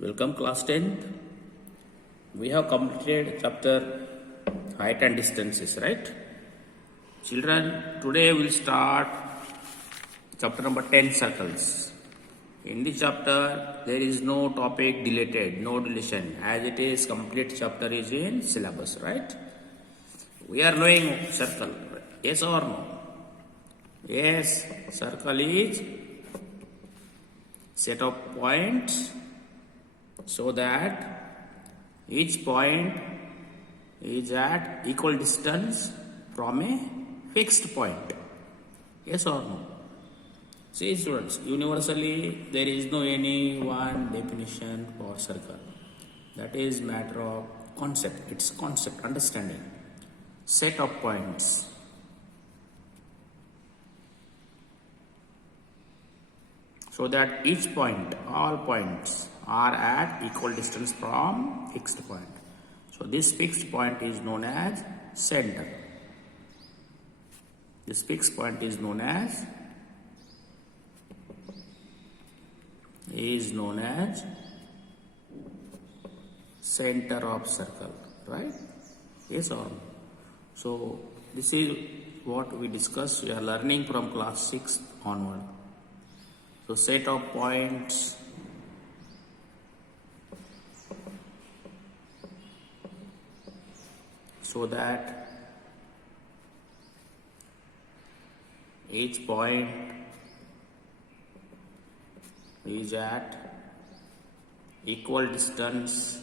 Welcome class 10th. We have completed chapter height and distances, right? Children, today we'll start chapter number 10, circles. In this chapter, there is no topic deleted, no deletion, as it is complete chapter is in syllabus, right? We are knowing circle, yes or no? Yes, circle is set of points so that each point is at equal distance from a fixed point. Yes or no? See students, universally there is no any one definition for circle. That is matter of concept. It's concept, understanding. Set of points. So that each point, all points are at equal distance from fixed point. So this fixed point is known as center. This fixed point is known as center of circle, right? Yes or no? So this is what we discussed. We are learning from class 6 onward. So set of points so that each point is at equal distance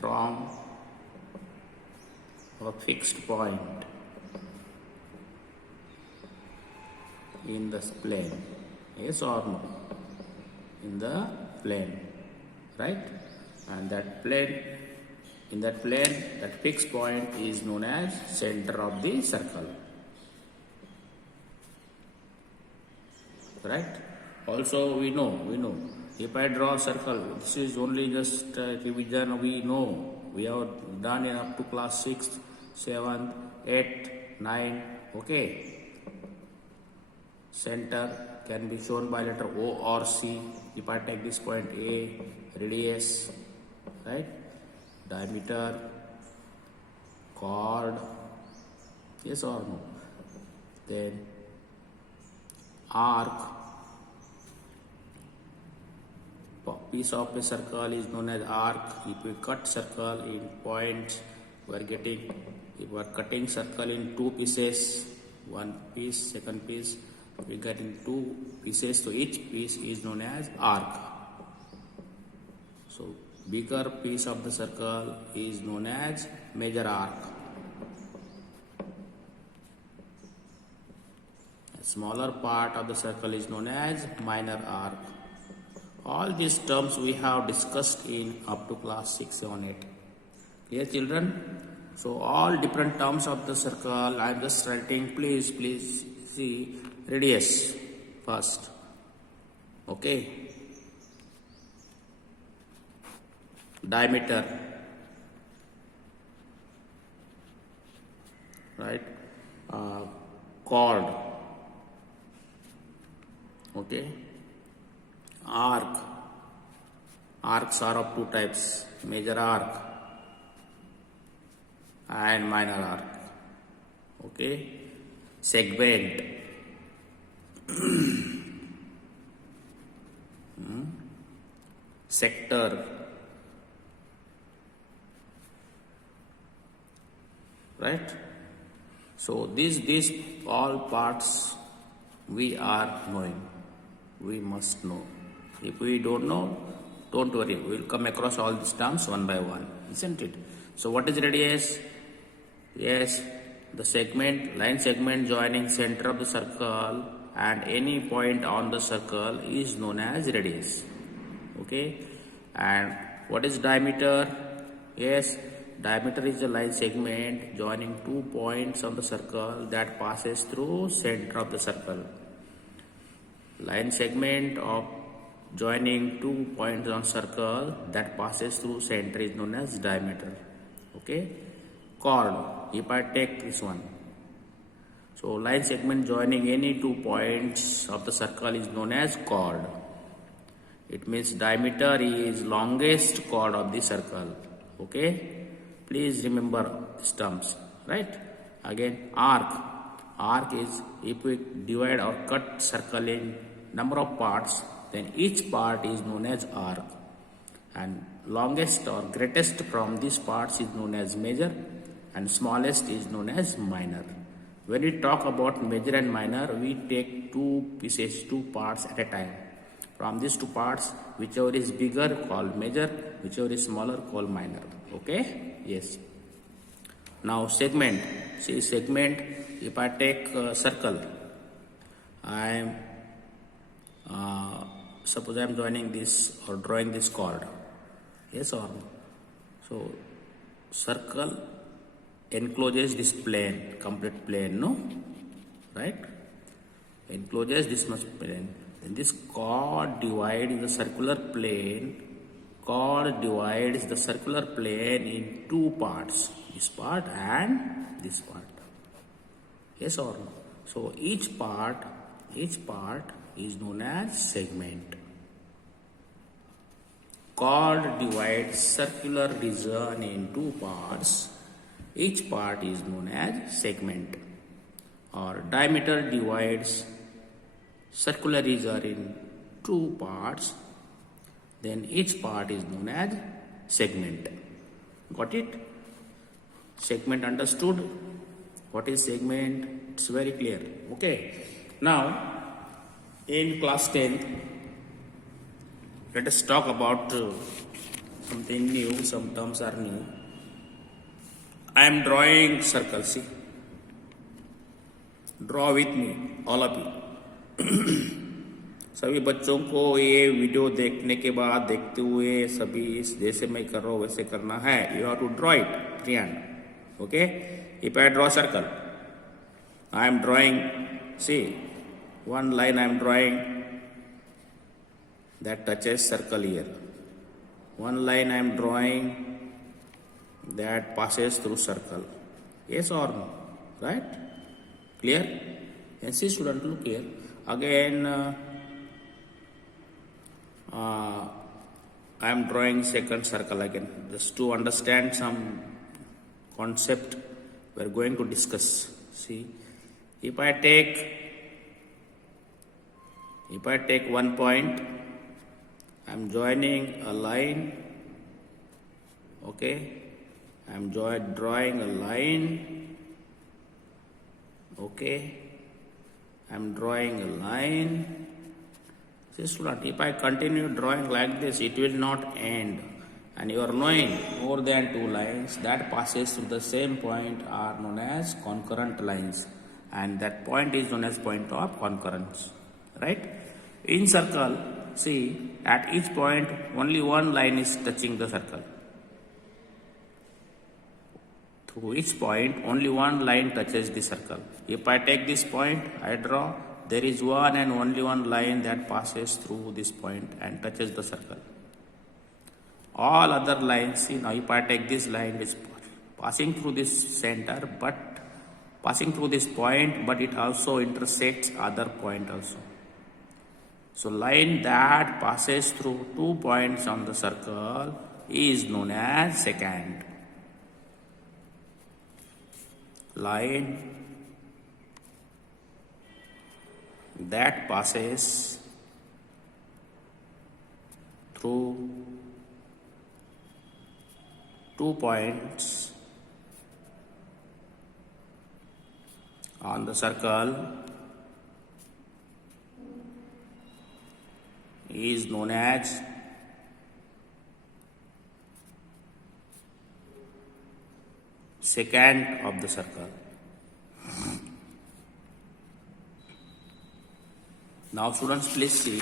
from a fixed point in the plane. Yes or no? In the plane, right? And that plane, in that plane, that fixed point is known as center of the circle, right? Also we know if I draw a circle, this is only just revision. We know we have done it up to class 6th, 7th, 8th, 9th. Okay. Center can be shown by letter O or C. If I take this point A, radius, right? Diameter, chord, yes or no? Then arc. Piece of a circle is known as arc. If we cut circle in points, if we are cutting circle in two pieces, one piece, second piece, we get in two pieces, so each piece is known as arc. So bigger piece of the circle is known as major arc. A smaller part of the circle is known as minor arc. All these terms we have discussed in up to class 6, 7, 8. Clear children? So all different terms of the circle I am just writing. Please see radius first. Okay. Diameter, right? Chord, okay. Arc. Arcs are of two types, major arc and minor arc. Okay. Segment. Sector, right? So these all parts we are knowing. We must know. If we don't know, don't worry. We will come across all these terms one by one, isn't it? So what is radius? Yes, the segment, line segment joining center of the circle and any point on the circle is known as radius. Okay. And what is diameter? Yes, diameter is the line segment joining two points on the circle that passes through center of the circle. Line segment of joining two points on circle that passes through center is known as diameter. Okay. Chord, if I take this one, So line segment joining any 2 points of the circle is known as chord. It means diameter is longest chord of the circle. Okay, please remember these terms, right? Again, arc. Arc is if we divide or cut circle in number of parts, then each part is known as arc. And longest or greatest from these parts is known as major, and smallest is known as minor. When we talk about major and minor, we take two pieces, two parts at a time. From these two parts, whichever is bigger called major, whichever is smaller called minor. Okay? Yes. Now segment. See segment, if I take a circle, suppose I am joining this or drawing this chord. Yes or no? So circle encloses this plane, complete plane, no? Right? Encloses this much plane. Then this chord divides the circular plane. Chord divides the circular plane in two parts. This part and this part. Yes or no? So each part is known as segment. Chord divides circular region in two parts. Each part is known as segment. Or diameter divides circular region in two parts. Then each part is known as segment. Got it? Segment understood? What is segment? It's very clear. Okay. Now, in class 10, let us talk about something new. Some terms are new. I am drawing circle. See, draw with me, all of you. सभी बच्चों को ये video देखने के बाद देखते हुए सभी जैसे मैं कर रहा हूँ वैसे करना है. You have to draw it, Priyan. Okay? If I draw circle, I am drawing. See, one line I am drawing that touches circle here. One line I am drawing that passes through circle. Yes or no? Right? Clear? And see, student, look here. Again, I am drawing second circle again. Just to understand some concept we are going to discuss. See, if I take 1 point, I am joining a line. Okay, I am drawing a line. Okay, I am drawing a line. See, student, if I continue drawing like this, it will not end. And you are knowing more than two lines that passes through the same point are known as concurrent lines. And that point is known as point of concurrence. Right? In circle, see, at each point, only one line is touching the circle. Through each point, only one line touches the circle. If I take this point, I draw, there is one and only one line that passes through this point and touches the circle. All other lines, see, now if I take this line, is passing through this center, but passing through this point, but it also intersects other point also. So line that passes through 2 points on the circle is known as secant. Line that passes through 2 points on the circle is known as secant of the circle. Now students, please see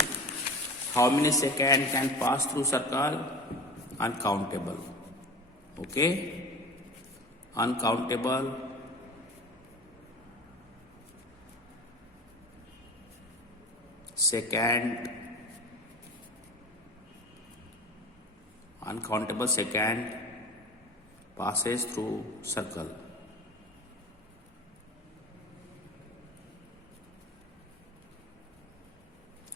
how many secant can pass through circle? Uncountable. Okay? Uncountable. Secant. Uncountable secant passes through circle.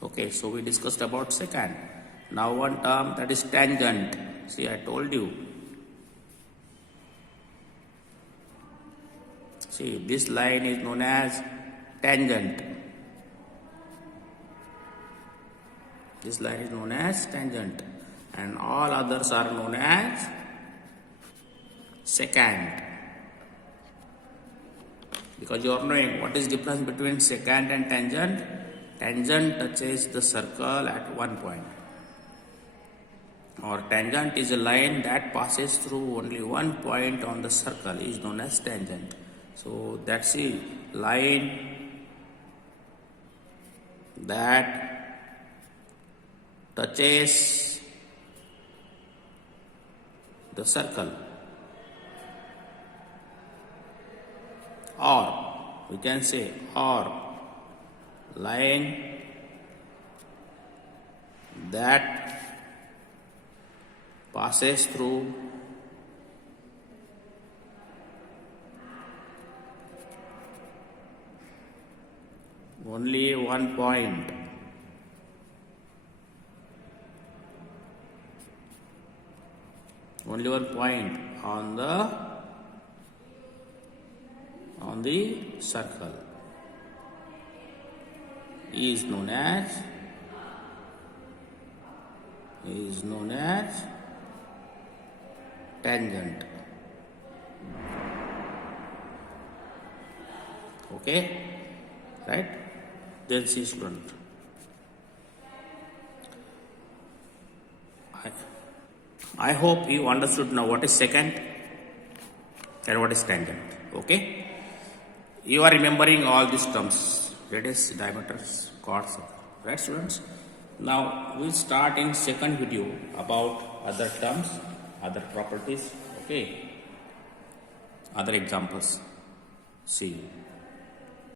Okay, so we discussed about secant. Now one term, that is tangent. See, I told you. See, this line is known as tangent. This line is known as tangent, and all others are known as secant. Because you are knowing what is difference between secant and tangent. Tangent touches the circle at one point, or tangent is a line that passes through only one point on the circle is known as tangent. So that's the line that touches the circle, or we can say or line that passes through only one point. Only one point on the circle is known as tangent. Okay, right? Then see, student, I hope you understood now what is secant and what is tangent. Okay, you are remembering all these terms: radius, diameters, chords, right, students? Now we'll start in second video about other terms, other properties. Okay, other examples. See you.